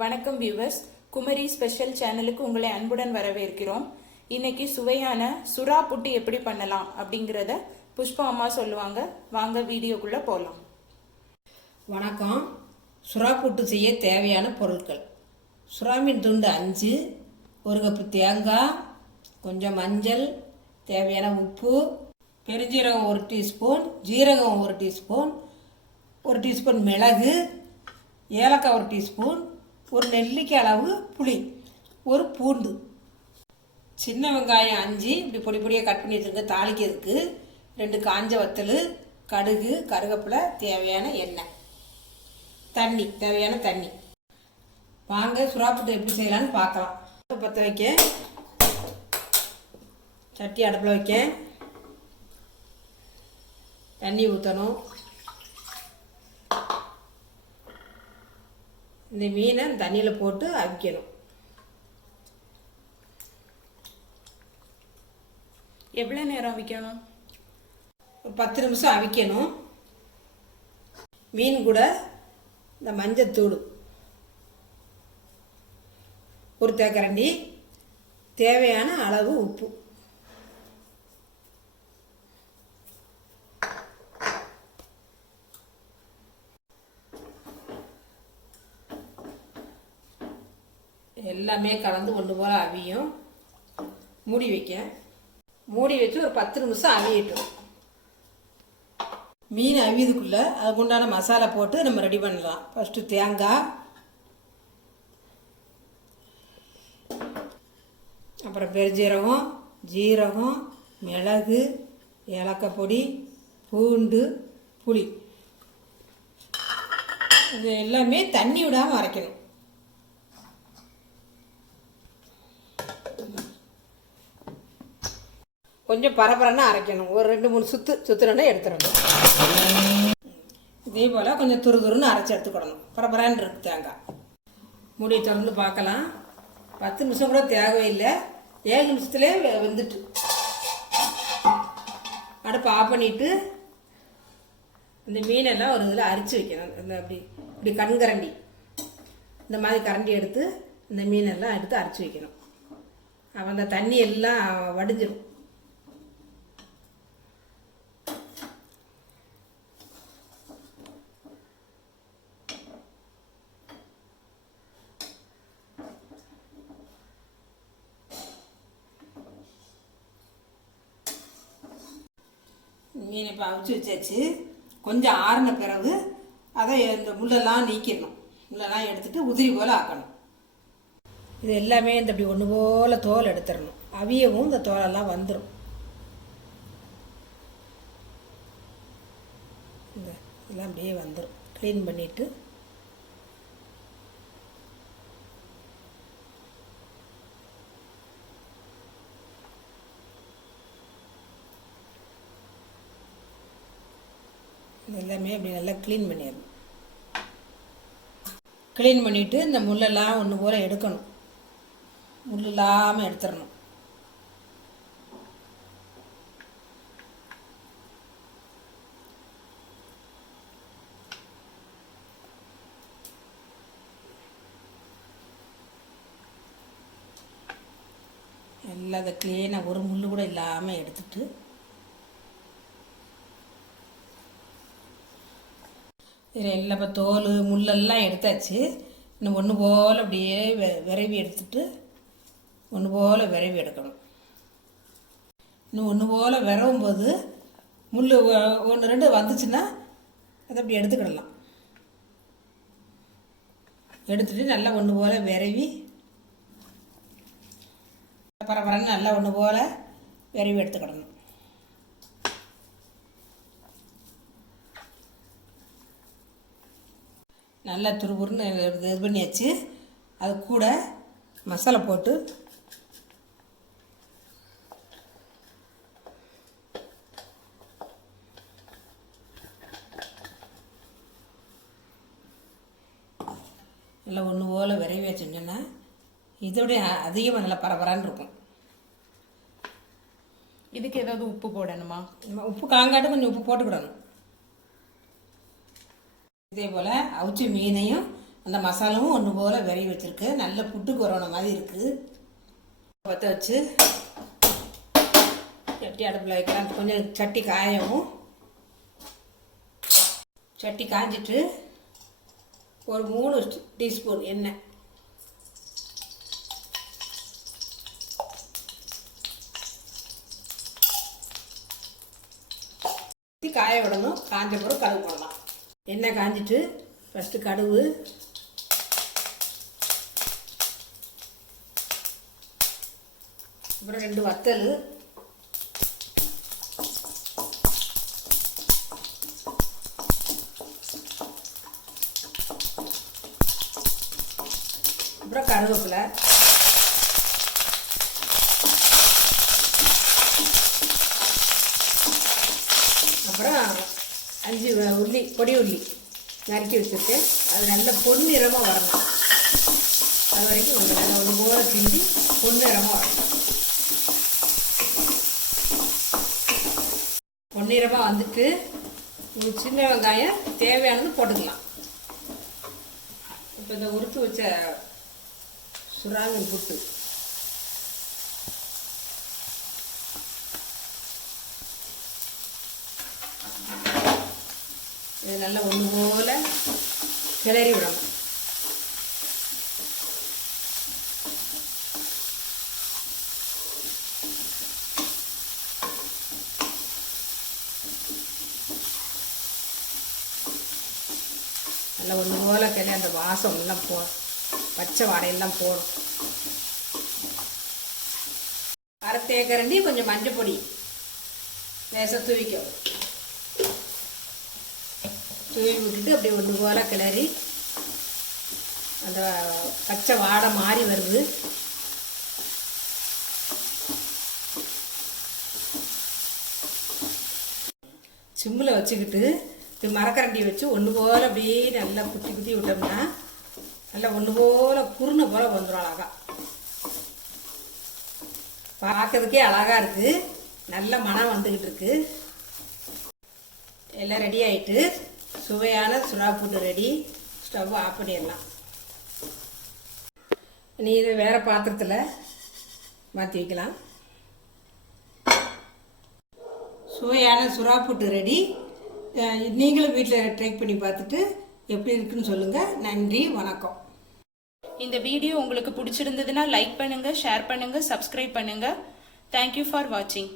வணக்கம் viewers, Kumari special சேனலுக்கு உங்களை அன்புடன் வரவேற்கிறோம். இன்னைக்கு சுவையான சுறா புட்டு எப்படி பண்ணலாம் அப்படிங்கிறத புஷ்பா அம்மா சொல்லுவாங்க. வாங்க வீடியோக்குள்ள போகலாம். வணக்கம். சுறா புட்டு செய்ய தேவையான பொருட்கள்: சுறா மீன் துண்டு 5, 1 கப்பு தேங்காய், கொஞ்சம் மஞ்சள், தேவையான உப்பு, பெருஞ்சீரகம் 1 டீஸ்பூன், ஜீரகம் 1 டீஸ்பூன், 1 டீஸ்பூன் மிளகு, ஏலக்காய் 1 டீஸ்பூன், ஒரு நெல்லிக்காய் அளவு புளி, ஒரு பூண்டு, சின்ன வெங்காயம் 5 இப்படி பொடி பொடியாக கட் பண்ணி வச்சுருங்க. தாளிக்கிறதுக்கு 2 காஞ்ச வத்தல், கடுகு, கருவேப்பிலை, தேவையான எண்ணெய், தண்ணி, தேவையான தண்ணி. வாங்க சுறா புட்டு எப்படி செய்யலான்னு பார்க்கலாம். பற்ற வைக்க, சட்டி அடுப்பில் வைக்க, தண்ணி ஊற்றணும். இந்த மீனை தண்ணியில் போட்டு அவிக்கணும். எவ்வளோ நேரம் அவிக்கணும்? ஒரு 10 நிமிஷம் அவிக்கணும். மீன் கூட இந்த மஞ்சத்தூள் 1 தேக்கரண்டி, தேவையான அளவு உப்பு, எல்லாமே கலந்து ஒன்று போல் அவியும். மூடி வைக்க, மூடி வச்சு ஒரு 10 நிமிஷம் அவியட்டும். மீன் அவியதுக்குள்ளே அதுக்கு உண்டான மசாலா போட்டு நம்ம ரெடி பண்ணலாம். ஃபஸ்ட்டு தேங்காய், அப்புறம் பெருஞ்சீரகம், ஜீரகம், மிளகு, ஏலக்காய் பொடி, பூண்டு, புளி, இது எல்லாமே தண்ணி விடாமல் அரைக்கணும். கொஞ்சம் பரபரன்னு அரைக்கணும். ஒரு 2-3 சுற்றுனா எடுத்துடணும். இதே போல் கொஞ்சம் துருதுருன்னு அரைச்சி எடுத்துக்கிடணும். பரபரான்னு இருக்கு தேங்காய். மூடி திறந்து பார்க்கலாம். 10 நிமிஷம் கூட தேவையில்லை, 7 நிமிஷத்துலேயே வெந்துட்டு. அடுப்பு ஆஃப் பண்ணிவிட்டு இந்த மீனெல்லாம் ஒரு இதில் அரிச்சு வைக்கணும். இந்த இப்படி கண்கரண்டி, இந்த மாதிரி கரண்டி எடுத்து இந்த மீனெல்லாம் எடுத்து அரைச்சி வைக்கணும். அப்போ அந்த தண்ணி எல்லாம் வடிஞ்சிடும். மீனை இப்போ அவிச்சு வச்சாச்சு. கொஞ்சம் ஆறின பிறகு அதை இந்த முள்ளெல்லாம் நீக்கிடணும். முள்ளெல்லாம் எடுத்துகிட்டு உதிரி போல் ஆக்கணும். இது எல்லாமே இந்த இப்படி ஒன்று போல் தோல் எடுத்துடணும். அவியவும் இந்த தோலெல்லாம் வந்துடும். இந்த இதெல்லாம் அப்படியே வந்துடும். க்ளீன் பண்ணிவிட்டு எல்லாமே அப்படி நல்லா க்ளீன் பண்ணிடணும். க்ளீன் பண்ணிவிட்டு இந்த முள்ளெல்லாம் ஒன்று போல் எடுக்கணும். முள் இல்லாமல் எடுத்துடணும். எல்லாம் அதை க்ளீனாக ஒரு முள் கூட இல்லாமல் எடுத்துட்டு இதில் எல்லாம் இப்போ தோல் முள்ளெல்லாம் எடுத்தாச்சு. இன்னும் ஒன்று போல் அப்படியே விரைவி எடுத்துட்டு ஒன்று போல் விரைவி எடுக்கணும். இன்னும் ஒன்று போல் விரவும் போது முள் 1-2 வந்துச்சுன்னா அதை அப்படி எடுத்துக்கிடலாம். எடுத்துட்டு நல்லா ஒன்று போல் விரைவி பரபரன்னு நல்லா ஒன்று போல் விரைவி எடுத்துக்கிடணும். நல்லா துருபுருன்னு இது பண்ணியாச்சு. அது கூட மசாலா போட்டு நல்லா ஒன்று போல் விரைவி வச்சுட்டோன்னா இதோடைய அதிகமாக நல்லா பரபரான்னு இருக்கும். இதுக்கு ஏதாவது உப்பு போடணுமா? உப்பு காங்காட்டு கொஞ்சம் உப்பு போட்டுக்கிடணும். இதே போல் அவிச்ச மீனையும் அந்த மசாலாவும் ஒன்று போல் விரைவி வச்சுருக்கு. நல்ல புட்டு கொரோனா மாதிரி இருக்குது. பற்ற வச்சு சட்டி அடுப்பில் வைக்கலாம். கொஞ்சம் சட்டி காயவும். சட்டி காய்ஞ்சிட்டு ஒரு 3 டீஸ்பூன் எண்ணெய், காய விடணும். காஞ்ச பிறகு கடுகு போடலாம். எண்ணெய் காஞ்சிட்டு ஃபஸ்ட்டு கடுகு, அப்புறம் 2 வத்தல், அப்புறம் கருவேப்பிலை, அப்புறம் 5 உள்ளி, பொடி உள்ளி நறுக்கி வச்சுருக்கேன். அது நல்ல பொன்னிறமாக வரணும். அது வரைக்கும் கொஞ்சம் நல்லா ஒரு போல கிண்டி பொன்னிறமாக வரணும். பொன்னிறமாக வந்துட்டு சின்ன வெங்காயம் தேவையானது போட்டுக்கலாம். இப்போ இந்த உருத்து வச்ச சுறா மீன் புட்டு இது நல்லா ஒன்று போல கிளறி விடணும். நல்லா ஒன்று போல கிளறி அந்த வாசம் எல்லாம் பச்சை வாடையெல்லாம் போடும். அரை தேக்கரண்டி கொஞ்சம் மஞ்சள் பொடி லேசாக தூவிக்கும். தூவி விட்டுட்டு அப்படி ஒன்று போல கிளறி அந்த பச்சை வாடை மாறி வருது. சிம்மில் வச்சுக்கிட்டு இது மரக்கரண்டி வச்சு ஒன்று போல் அப்படியே நல்லா குத்தி குத்தி விட்டோம்னா நல்லா ஒன்று போல் குருணை போல் வந்துடும். அழகா பார்க்கறதுக்கே அழகாக இருக்குது. நல்ல மனம் வந்துக்கிட்டு இருக்கு. எல்லாம் ரெடி ஆகிட்டு சுவையான சுறா புட்டு ரெடி. ஸ்டவ் ஆஃப் பண்ணிடலாம். நீ இதை வேறு பாத்திரத்தில் மாற்றி வைக்கலாம். சுவையான சுறா புட்டு ரெடி. நீங்களும் வீட்டில் ட்ரை பண்ணி பார்த்துட்டு எப்படி இருக்குன்னு சொல்லுங்கள். நன்றி, வணக்கம். இந்த வீடியோ உங்களுக்கு பிடிச்சிருந்ததுன்னா லைக் பண்ணுங்க, ஷேர் பண்ணுங்க, சப்ஸ்கிரைப் பண்ணுங்க. தேங்க்யூ ஃபார் வாட்சிங்.